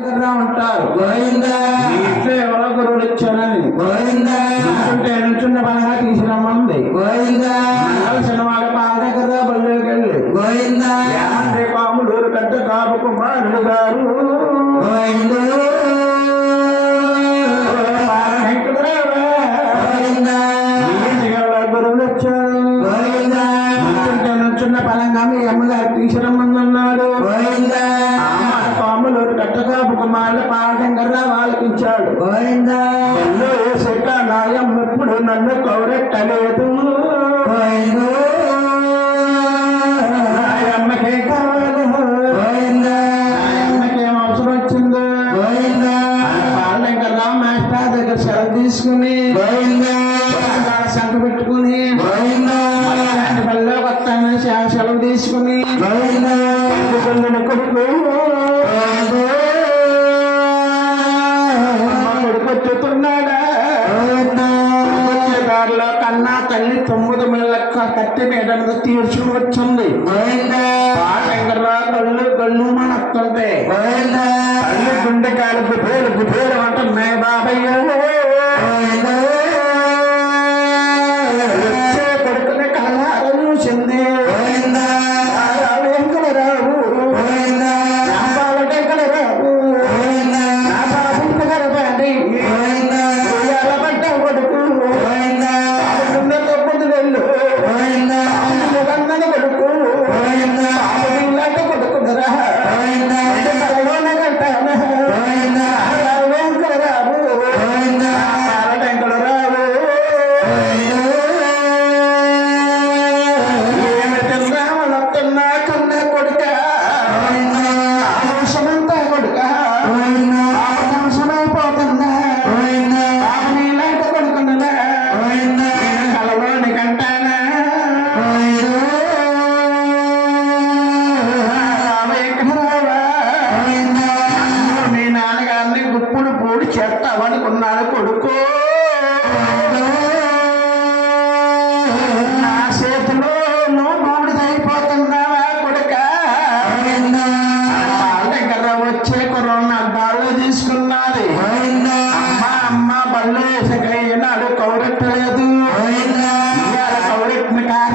ఉంటారు? ఎవరో గురువులు ఇచ్చారని నుంచుంటే నుంచుంటే బాగా తీసిరమ్మంది సినిమాల బాల దగ్గర బళ్ళోకి వెళ్ళి గోవిందే. పాములు పెద్ద కాపు కుమారుడు గారు. గోవిందో గోవిందా శకనాయం ఎప్పుడు నన్ను కౌరెట్టలేదు గోవిందా దారిలో కన్నా తల్లి తొమ్మిది మెళ్ళక్క కట్టి నేటకు తీర్చి వచ్చింది. కళ్ళు గళ్ళు మనక్కుంటే కళ్ళు గుండె కాలు బుధేలు బుధేలు అంటే మే బాబయ్య.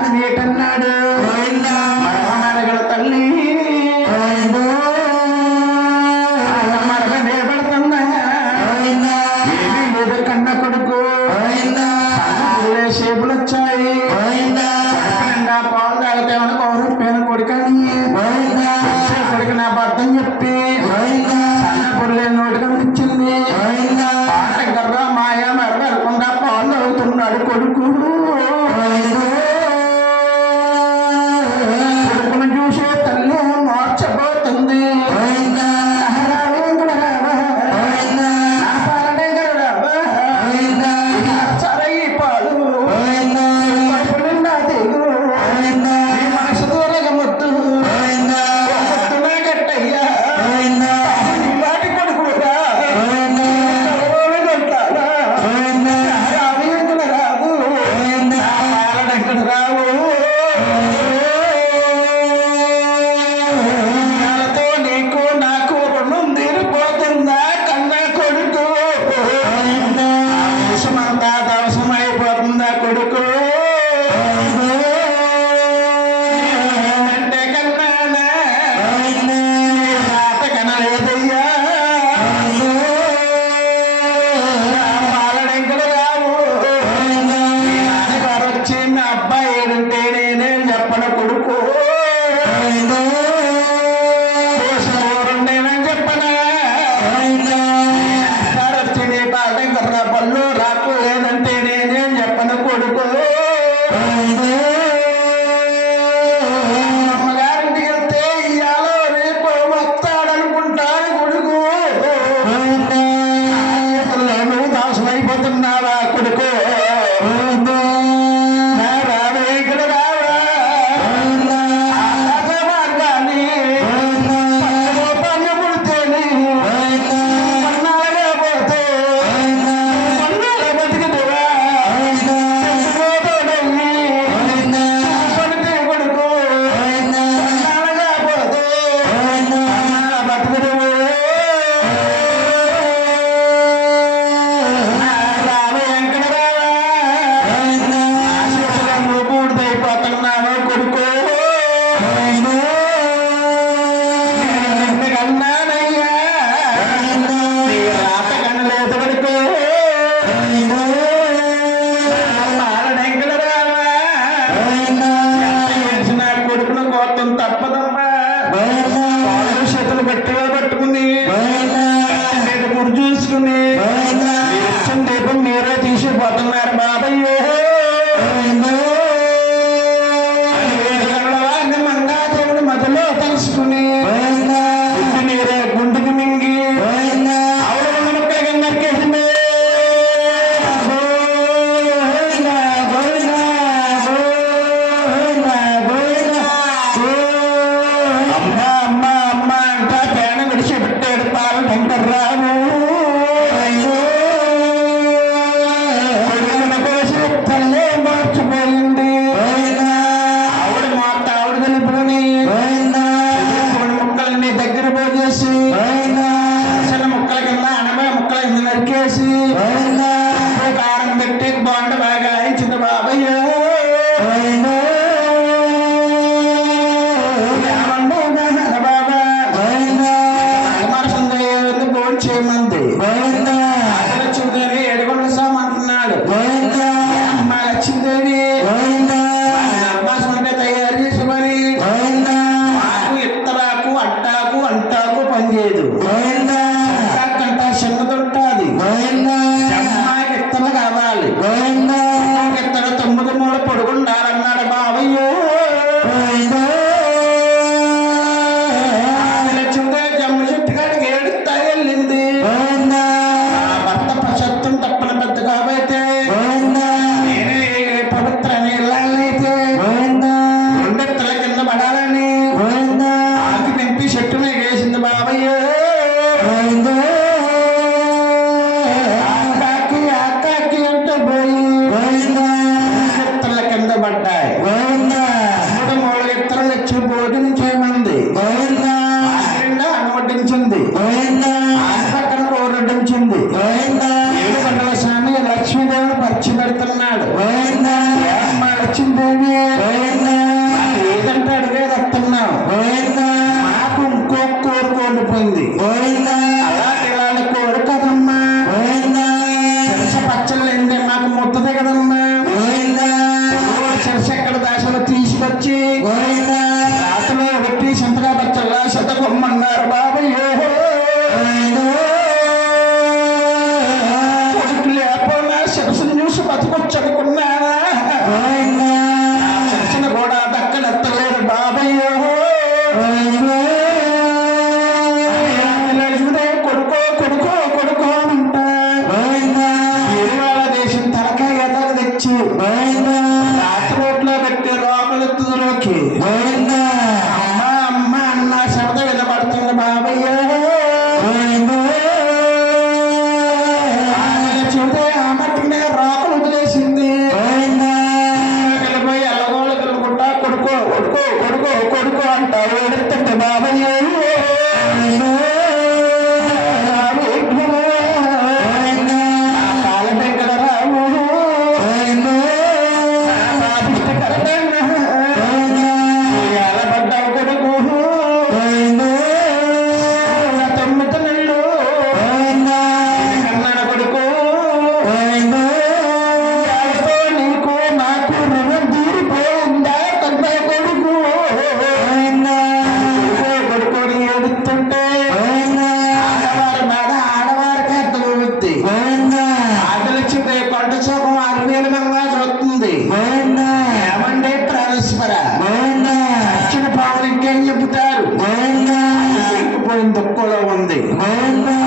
Dominator Well, Amen.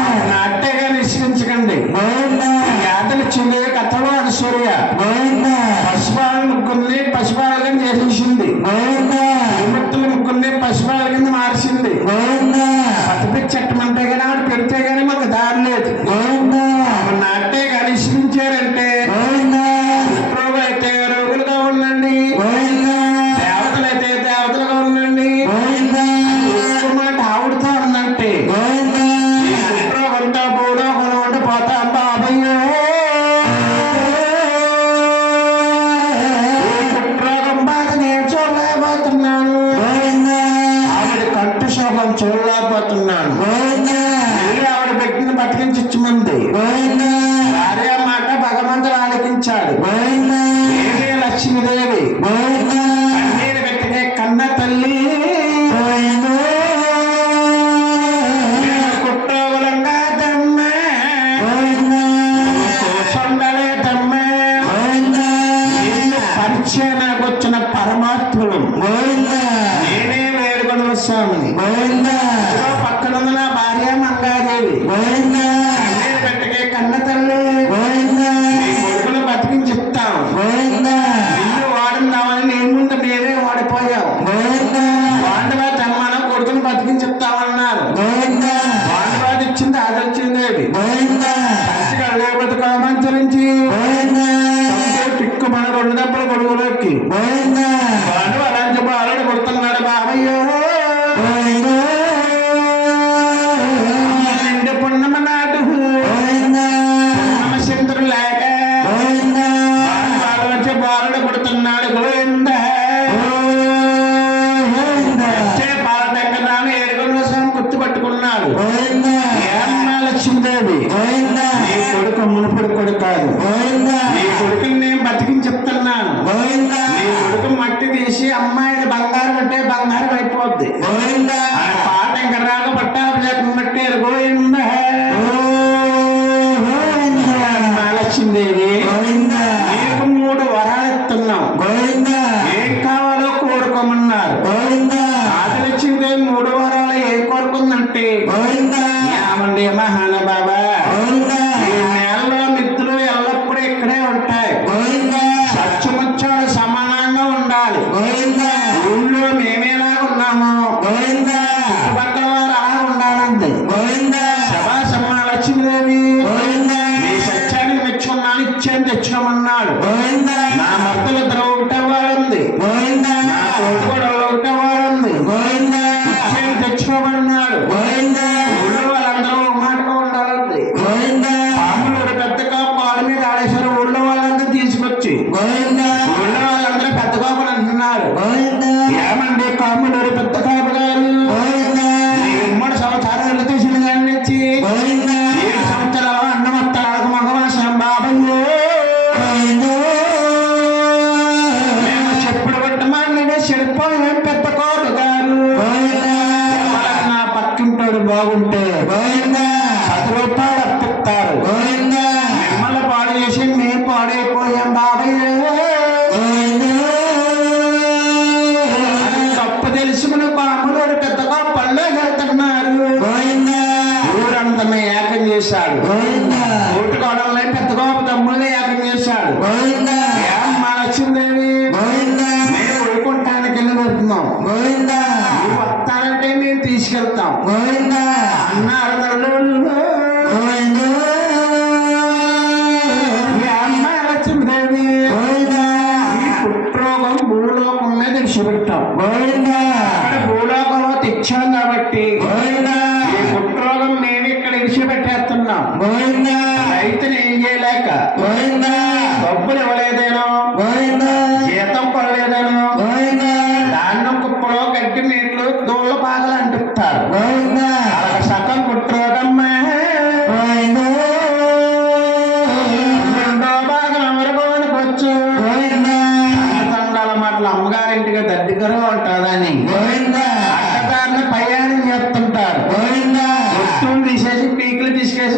స్వామికి వరాంజ బాలని కొడుతున్నాడు బాబయ్య. నిండి పున్నమ నాడు నమశంద్రుడు లేక వచ్చి బాలని కొడుతున్నాడు గోవింద గుర్తుపట్టుకున్నాడు లక్ష్మీదేవి కొడుకు మునుపుడు కొడుకు కాదు. నీ కొడుకుని నేను బతికిని చెప్తున్నాను. చేసి అమ్మాయిని భర్త kamu dari petak రాముడు పెద్దగా పళ్ళే కడుతున్నారు ఊరంతనే ఏకం చేశాడు. ఊటుకోవడంలో పెద్దగా తమ్ముళ్ళే ఏకం చేశాడు. మా మేము ఊరుకుంటానికి వెళ్ళి వెళ్తున్నాం వస్తానంటే మేము తీసుకెళ్తాం. Amen.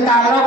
কালো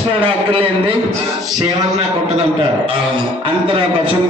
ఈశ్వరుడు అక్కర్లేంది శివన్న కుట్టదంటారు. అంతరా పశ్చిమ